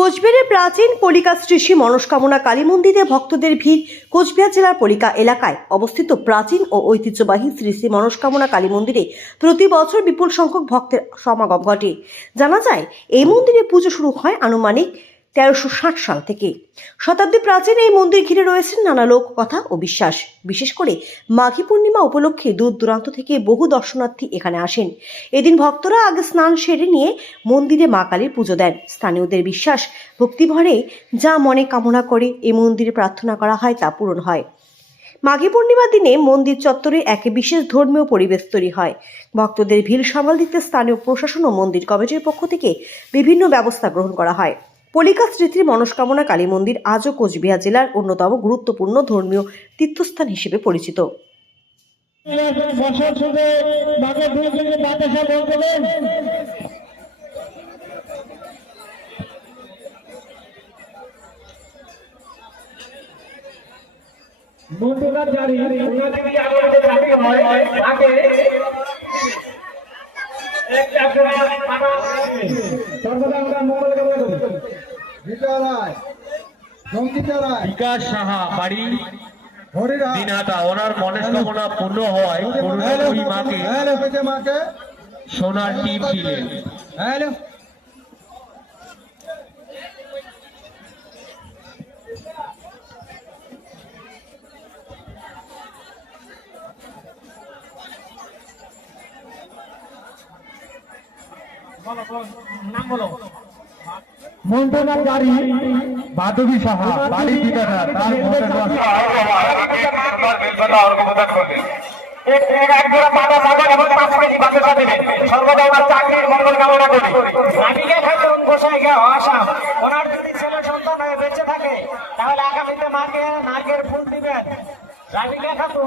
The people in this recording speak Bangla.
কোচবিহারের প্রাচীন পলিকা শ্রী মনস্কামনা কালী মন্দিরে ভক্তদের ভিড় কোচবিহার জেলার পলিকা এলাকায় অবস্থিত প্রাচীন ও ঐতিহ্যবাহী শ্রী শ্রী মনস্কামনা কালী মন্দিরে প্রতি বছর বিপুল সংখ্যক ভক্তের সমাগম ঘটে। জানা যায়, এই মন্দিরে পুজো শুরু হয় আনুমানিক তেরোশো ষাট সাল থেকে শতাব্দী প্রাচীন এই মন্দির ঘিরে রয়েছে নানা লোককথা ও বিশ্বাস। বিশেষ করে মাঘী পূর্ণিমা উপলক্ষে দূর দূরান্ত থেকে বহু দর্শনার্থী এখানে আসেন। এদিন ভক্তরা আগে স্নান সেরে নিয়ে মন্দিরে মা কালীর পুজো দেন। স্থানীয়দের বিশ্বাস, ভক্তিভরে যা মনে কামনা করে এই মন্দিরে প্রার্থনা করা হয় তা পূরণ হয়। মাঘী পূর্ণিমার দিনে মন্দির চত্বরে এক বিশেষ ধর্মীয় পরিবেশ তৈরি হয়। ভক্তদের ভিড় সামাল দিতে স্থানীয় প্রশাসন ও মন্দির কমিটির পক্ষ থেকে বিভিন্ন ব্যবস্থা গ্রহণ করা হয়। পলিকা স্মৃতির মনস্কামনা কালী মন্দির আজও কোচবিহার জেলার অন্যতম গুরুত্বপূর্ণ ধর্মীয় তীর্থস্থান হিসেবে পরিচিত। সর্বদা আমরা মঙ্গল কামনা করি বিজয় রায় সঙ্গীতা রায় বিকাশ সাহা বাড়ি হরিরা দিনহাটা ওনার মনস্কামনা পূর্ণ হওয়ায় করুণা মাকে হ্যালো পেটে মাকে সোনার টিপ দিলেন হ্যালো। মন্টনার গাড়ি মাধবী সাহা বাড়ি দিনহাটা তার সর্বদা ওনার চাকরির মঙ্গল কামনা করি নাটিকা খাতুন গোসাই আসাম ওনার যদি ছেলে সন্তান হয়ে বেঁচে থাকে। তাহলে আগামীতে মাকে নাকের ফুল দিবেন রাধিকা খাতুন